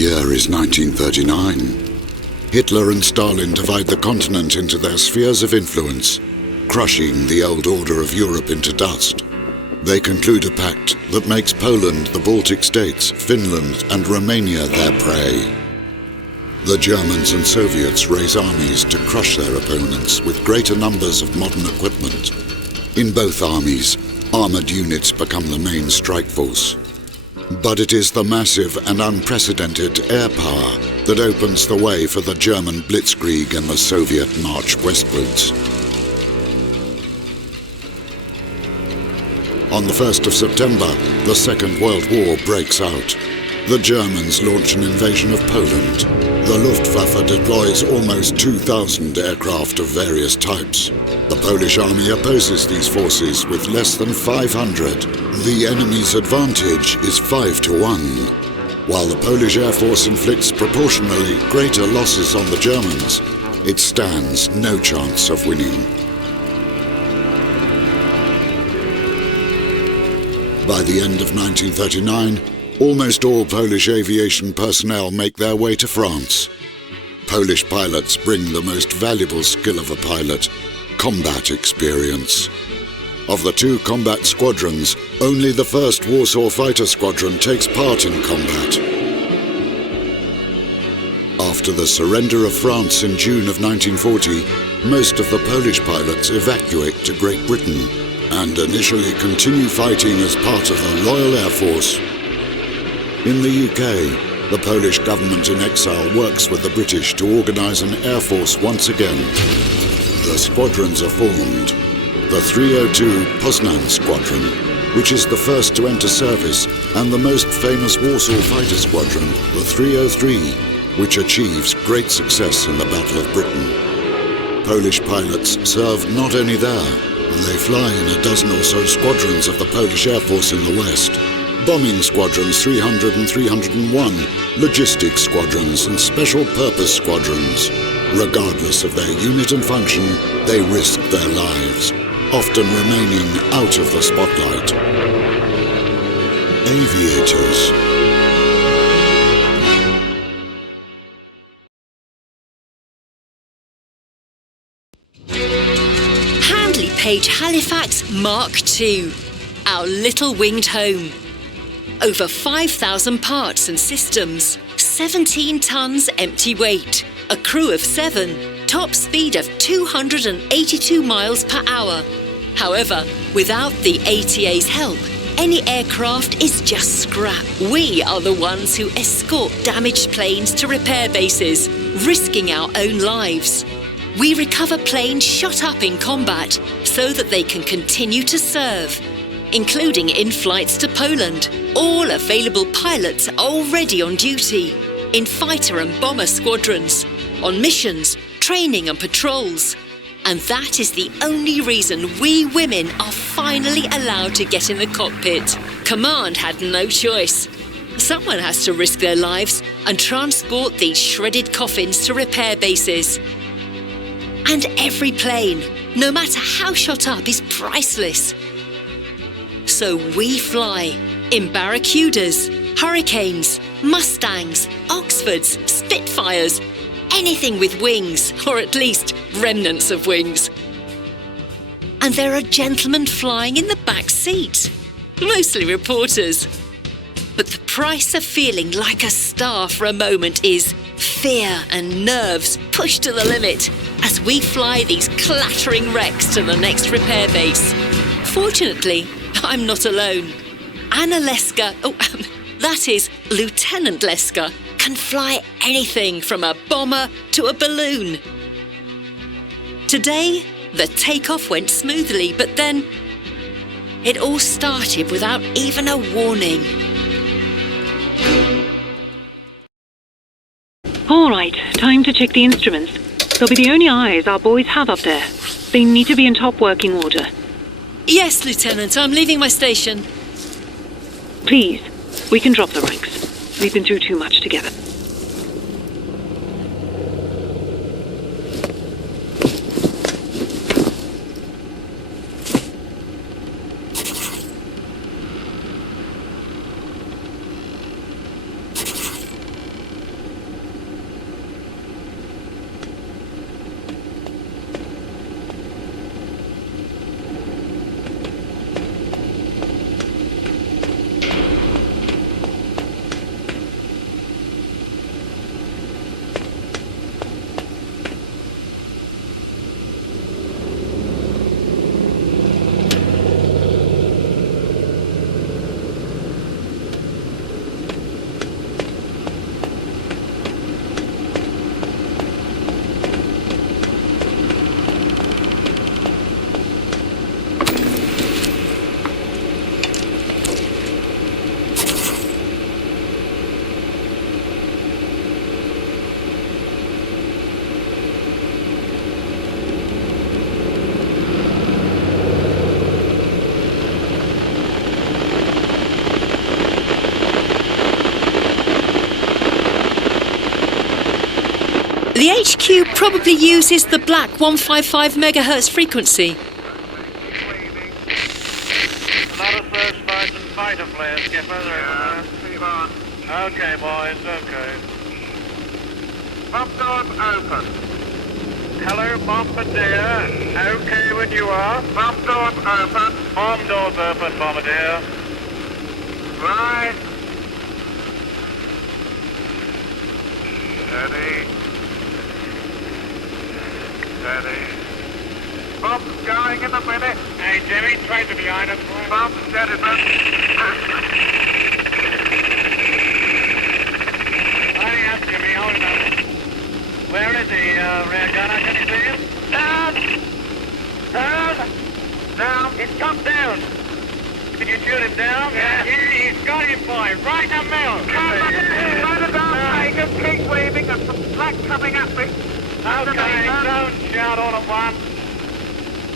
year is 1939. Hitler and Stalin divide the continent into their spheres of influence, crushing the old order of Europe into dust. They conclude a pact that makes Poland, the Baltic states, Finland and Romania their prey. The Germans and Soviets raise armies to crush their opponents with greater numbers of modern equipment. In both armies, armored units become the main strike force. But it is the massive and unprecedented air power that opens the way for the German blitzkrieg and the Soviet march westwards. On the 1st of September, the Second World War breaks out. The Germans launch an invasion of Poland. The Luftwaffe deploys almost 2,000 aircraft of various types. The Polish army opposes these forces with less than 500. The enemy's advantage is 5-1. While the Polish Air Force inflicts proportionally greater losses on the Germans, it stands no chance of winning. By the end of 1939, almost all Polish aviation personnel make their way to France. Polish pilots bring the most valuable skill of a pilot, combat experience. Of the two combat squadrons, only the 1st Warsaw Fighter Squadron takes part in combat. After the surrender of France in June of 1940, most of the Polish pilots evacuate to Great Britain and initially continue fighting as part of the Royal Air Force. In the UK, the Polish government in exile works with the British to organise an air force once again. The squadrons are formed. The 302 Poznan Squadron, which is the first to enter service, and the most famous Warsaw Fighter Squadron, the 303, which achieves great success in the Battle of Britain. Polish pilots serve not only there, they fly in a dozen or so squadrons of the Polish Air Force in the West. Bombing squadrons 300 and 301, logistics squadrons and special purpose squadrons. Regardless of their unit and function, they risk their lives, often remaining out of the spotlight. Aviators. Handley Page Halifax Mark II, our little winged home. Over 5,000 parts and systems, 17 tons empty weight, a crew of 7, top speed of 282 miles per hour. However, without the ATA's help, any aircraft is just scrap. We are the ones who escort damaged planes to repair bases, risking our own lives. We recover planes shot up in combat so that they can continue to serve, including in flights to Poland. All available pilots are already on duty, in fighter and bomber squadrons, on missions, training and patrols. And that is the only reason we women are finally allowed to get in the cockpit. Command had no choice. Someone has to risk their lives and transport these shredded coffins to repair bases. And every plane, no matter how shot up, is priceless. So we fly in Barracudas, Hurricanes, Mustangs, Oxfords, Spitfires, anything with wings, or at least remnants of wings. And there are gentlemen flying in the back seat, mostly reporters. But the price of feeling like a star for a moment is fear and nerves pushed to the limit as we fly these clattering wrecks to the next repair base. Fortunately, I'm not alone. Anna Leska, that is Lieutenant Leska, can fly anything from a bomber to a balloon. Today, the takeoff went smoothly, but then it all started without even a warning. All right, time to check the instruments. They'll be the only eyes our boys have up there. They need to be in top working order. Yes, Lieutenant, I'm leaving my station. Please, we can drop the ranks. We've been through too much together. HQ probably uses the black 155 megahertz frequency. A lot of searchlights and fighter flares, Skipper. Okay, boys, okay. Bomb doors open. Hello, Bombardier. Okay when you are. Bomb doors open. Bomb doors open, Bombardier. Right. Steady. Steady. Bomb's going in a minute. Hey, Jimmy, tracer behind us. Bomb steady, man. Hurry up, Jimmy, hold him up. Where is he, rear gunner? Can you see him? Down! Down! Down! He's come down! Can you shoot him down? Yeah, he's got him, boy. Right in the middle. Right about I can keep waving and some black coming at me. Okay, don't shout all at once.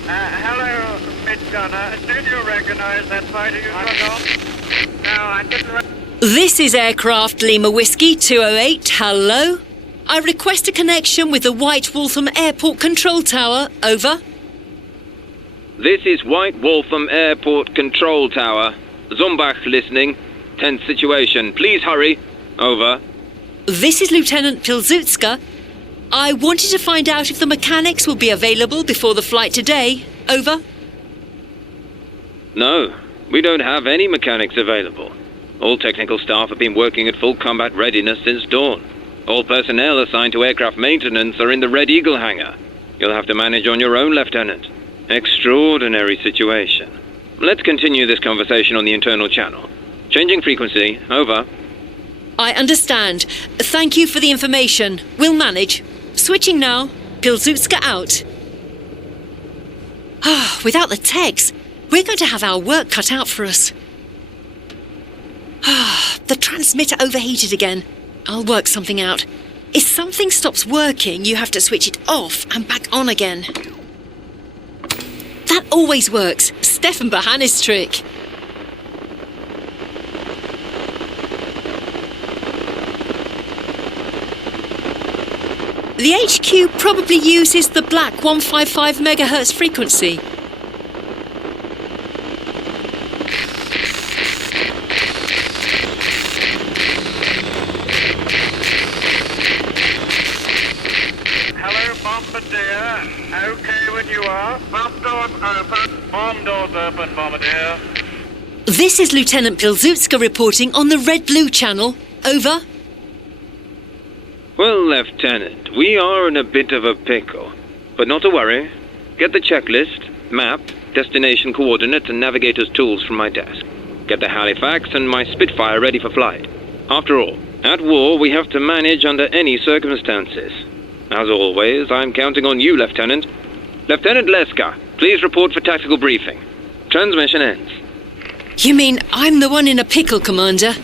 Hello, mid-gunner. Did you recognize that fighter you struck off? No, I didn't. This is Aircraft Lima Whiskey 208. Hello? I request a connection with the White Waltham Airport Control Tower. Over. This is White Waltham Airport Control Tower. Zumbach listening. Tense situation. Please hurry. Over. This is Lieutenant Pilzutska. I wanted to find out if the mechanics will be available before the flight today. Over. No, we don't have any mechanics available. All technical staff have been working at full combat readiness since dawn. All personnel assigned to aircraft maintenance are in the Red Eagle hangar. You'll have to manage on your own, Lieutenant. Extraordinary situation. Let's continue this conversation on the internal channel. Changing frequency. Over. I understand. Thank you for the information. We'll manage. Switching now. Pilzutska out. Without the techs, we're going to have our work cut out for us. The transmitter overheated again. I'll work something out. If something stops working, you have to switch it off and back on again. That always works. Stefan Bahanis' trick. The HQ probably uses the black 155 megahertz frequency. Hello, Bombardier. Okay when you are. Bomb doors open. Bomb doors open, Bombardier. This is Lieutenant Pilzutska reporting on the Red-Blue channel. Over. Well, Lieutenant, we are in a bit of a pickle. But not to worry. Get the checklist, map, destination coordinates, and navigator's tools from my desk. Get the Halifax and my Spitfire ready for flight. After all, at war we have to manage under any circumstances. As always, I'm counting on you, Lieutenant. Lieutenant Leska, please report for tactical briefing. Transmission ends. You mean I'm the one in a pickle, Commander?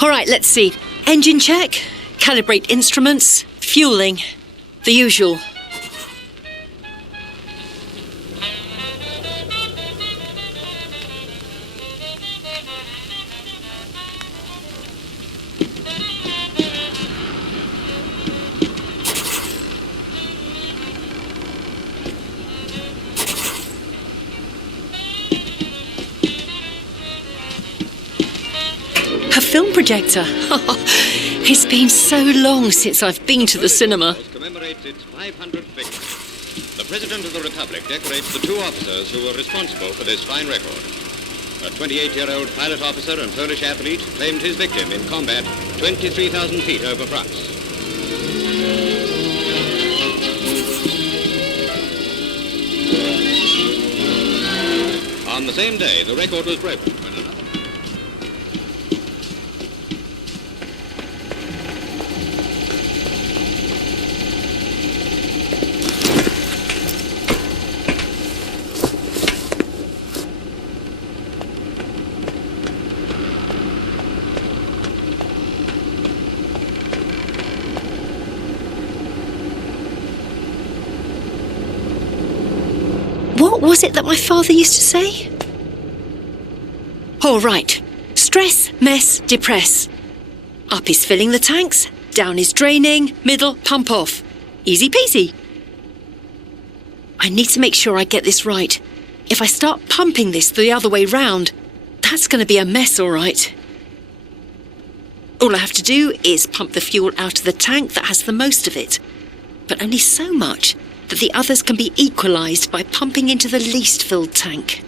All right, let's see. Engine check, calibrate instruments, fueling, the usual. A film projector. It's been so long since I've been to the cinema. Commemorates its 500th victory. The President of the Republic decorates the two officers who were responsible for this fine record. A 28-year-old pilot officer and Polish athlete claimed his victim in combat 23,000 feet over France. On the same day, the record was broken when another... What was it that my father used to say? All right. Stress, mess, depress. Up is filling the tanks, down is draining, middle, pump off. Easy peasy. I need to make sure I get this right. If I start pumping this the other way round, that's going to be a mess, all right. All I have to do is pump the fuel out of the tank that has the most of it, but only so much that the others can be equalised by pumping into the least filled tank.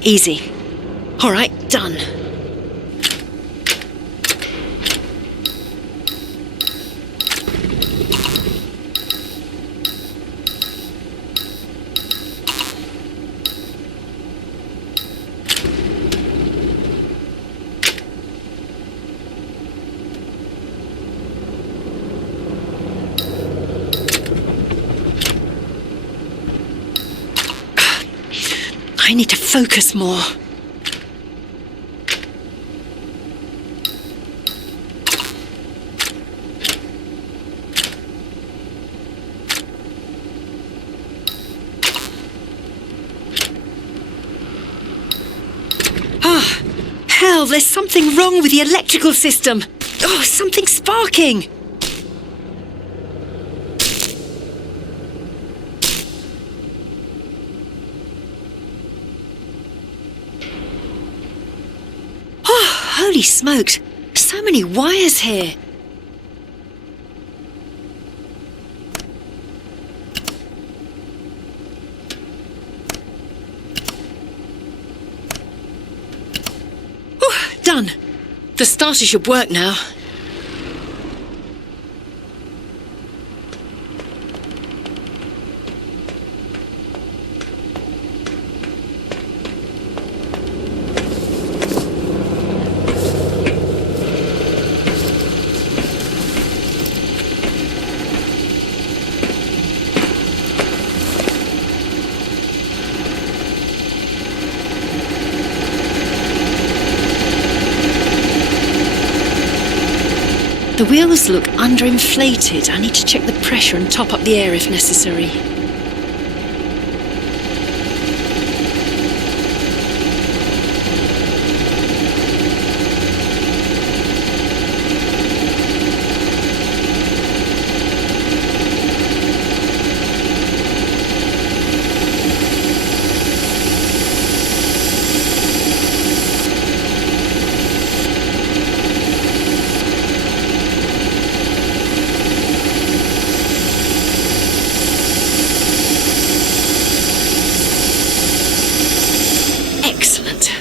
Easy. All right, done. I need to focus more. Ah, hell, there's something wrong with the electrical system. Oh, something's sparking. Holy smokes, so many wires here. Done. The starter should work now. The wheels look underinflated. I need to check the pressure and top up the air if necessary. Excellent.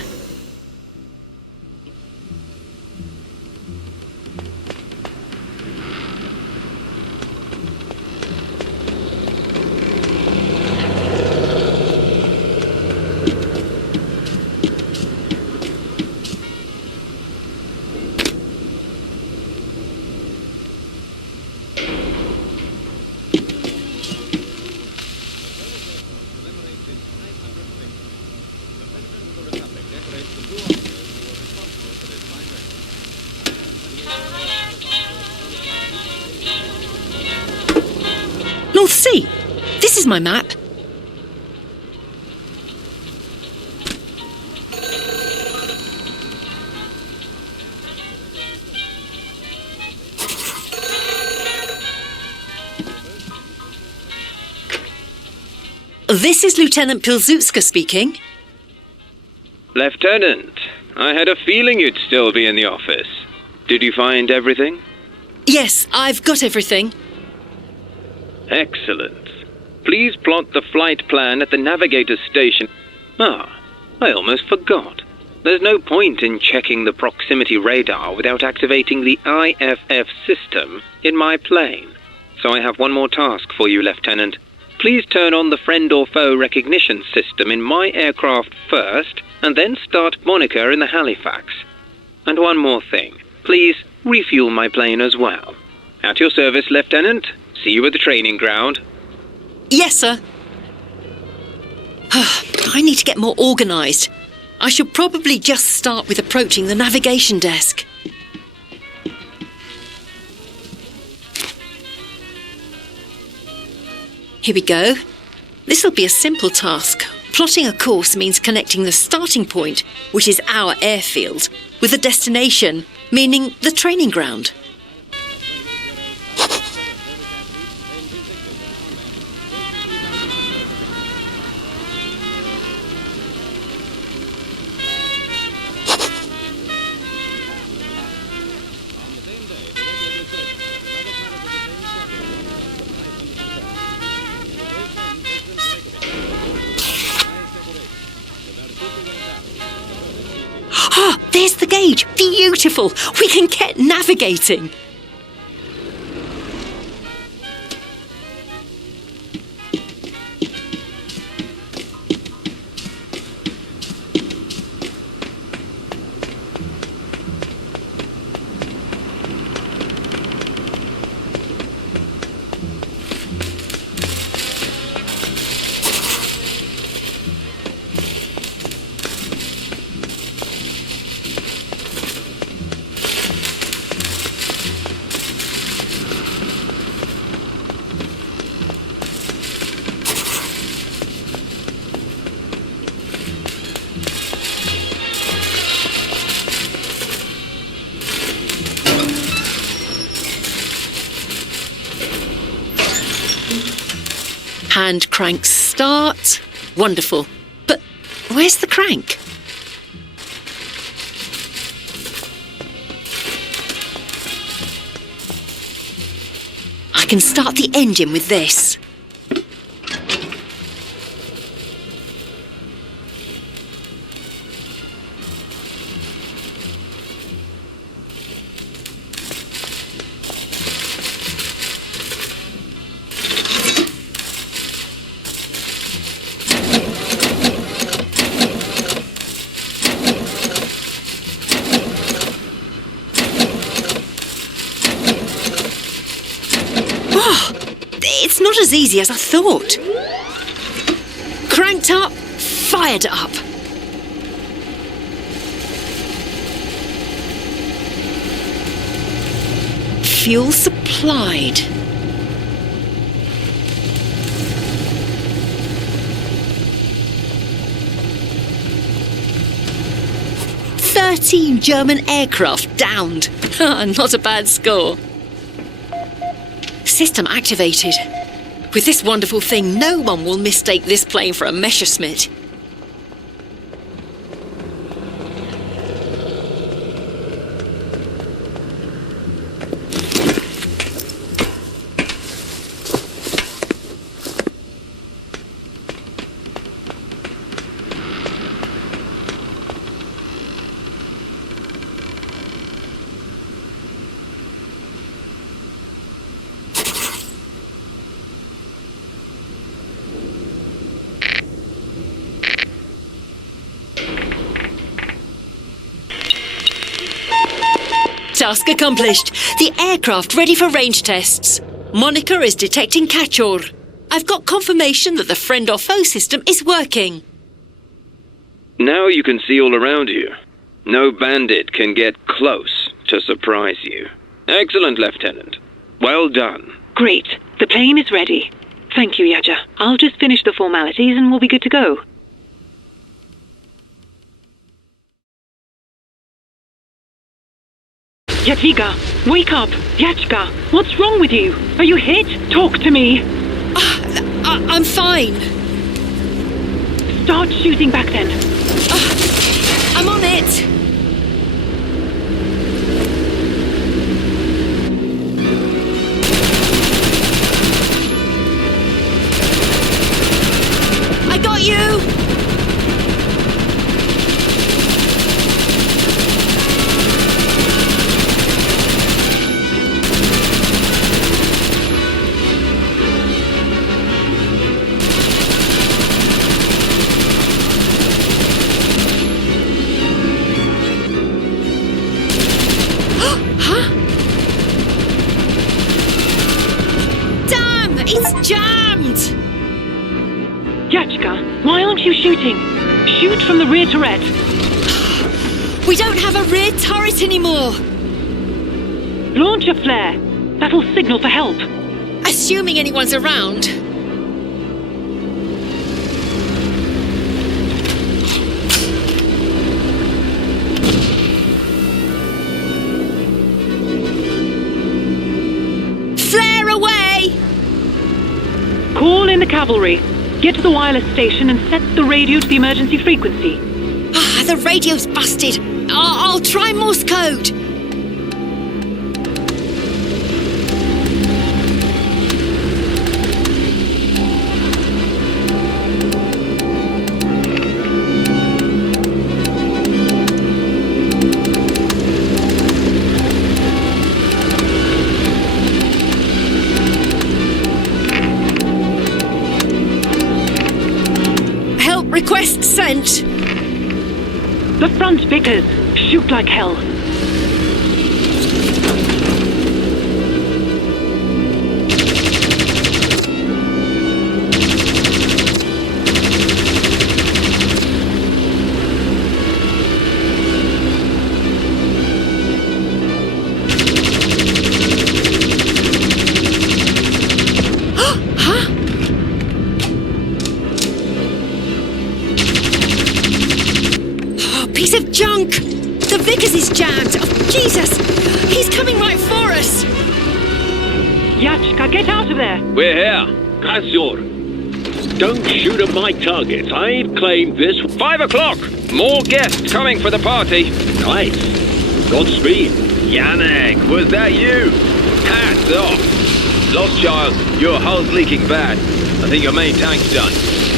North Sea. This is my map. This is Lieutenant Pilzutska speaking. Lieutenant, I had a feeling you'd still be in the office. Did you find everything? Yes, I've got everything. Excellent. Please plot the flight plan at the navigator's station. Ah, I almost forgot. There's no point in checking the proximity radar without activating the IFF system in my plane. So I have one more task for you, Lieutenant. Please turn on the friend or foe recognition system in my aircraft first, and then start monitor in the Halifax. And one more thing. Please refuel my plane as well. At your service, Lieutenant. See you at the training ground. Yes, sir. I need to get more organised. I should probably just start with approaching the navigation desk. Here we go. This'll be a simple task. Plotting a course means connecting the starting point, which is our airfield, with the destination, meaning the training ground. Ah, there's the gauge. Beautiful. We can get navigating. Hand crank start. Wonderful. But where's the crank? I can start the engine with this. It's not as easy as I thought. Cranked up, fired up. Fuel supplied. German aircraft downed. Not a bad score. System activated. With this wonderful thing, no one will mistake this plane for a Messerschmitt. Task accomplished. The aircraft ready for range tests. Moniker is detecting Catch-All. I've got confirmation that the friend or foe system is working. Now you can see all around you. No bandit can get close to surprise you. Excellent, Lieutenant. Well done. Great. The plane is ready. Thank you, Yaja. I'll just finish the formalities and we'll be good to go. Jadwiga, wake up! Yachka, what's wrong with you? Are you hit? Talk to me! I'm fine. Start shooting back then. I'm on it! I got you! It's jammed! Yachka, why aren't you shooting? Shoot from the rear turret. We don't have a rear turret anymore! Launch a flare. That'll signal for help. Assuming anyone's around. Flare away! Call in the cavalry. Get to the wireless station and set the radio to the emergency frequency. The radio's busted. I'll try Morse code. Help request sent. The front bickers. Shoot like hell. Piece of junk! The Vickers is jammed! Oh, Jesus! He's coming right for us! Yachka, get out of there! We're here. Kassor. Don't shoot at my targets. I've claimed this. 5 o'clock! More guests coming for the party. Nice. Godspeed. Yannick, was that you? Hats off. Lost child, your hull's leaking bad. I think your main tank's done.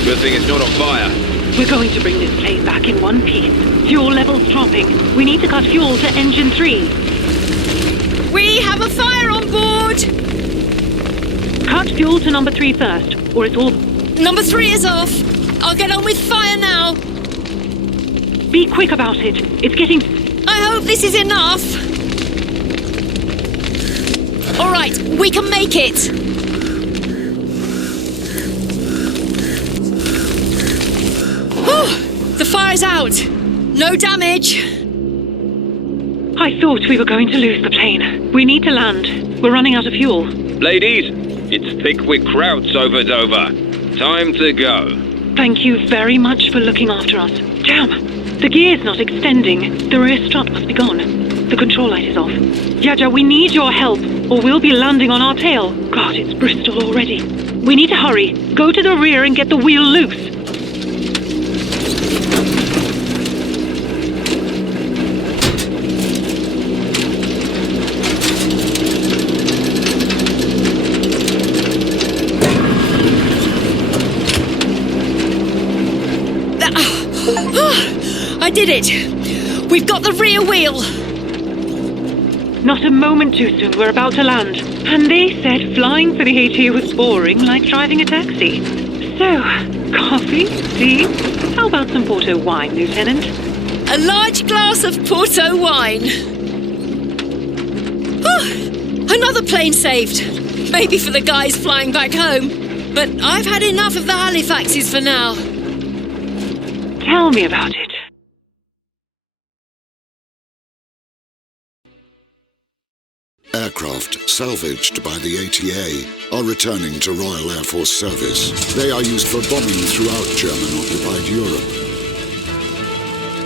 Good thing it's not on fire. We're going to bring this plane back in one piece. Fuel levels dropping. We need to cut fuel to engine 3. We have a fire on board! Cut fuel to number 3 first, or it's all... Number 3 is off. I'll get on with fire now. Be quick about it. It's getting... I hope this is enough. All right, we can make it. Whew, the fire's out. No damage. I thought we were going to lose the plane. We need to land. We're running out of fuel. Ladies, it's thick with crowds over Dover. Time to go. Thank you very much for looking after us. Damn! The gear's not extending. The rear strut must be gone. The control light is off. Yaja, we need your help, or we'll be landing on our tail. God, it's Bristol already. We need to hurry. Go to the rear and get the wheel loose. I did it! We've got the rear wheel! Not a moment too soon, we're about to land. And they said flying for the AT was boring, like driving a taxi. So, coffee, tea? How about some Porto wine, Lieutenant? A large glass of Porto wine. Another plane saved. Maybe for the guys flying back home. But I've had enough of the Halifaxes for now. Tell me about it. Aircraft salvaged by the ATA are returning to Royal Air Force service. They are used for bombing throughout German-occupied Europe.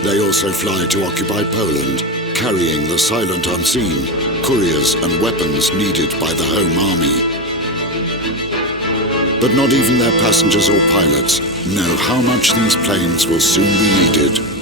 They also fly to occupied Poland, carrying the silent unseen, couriers and weapons needed by the Home Army. but not even their passengers or pilots know how much these planes will soon be needed.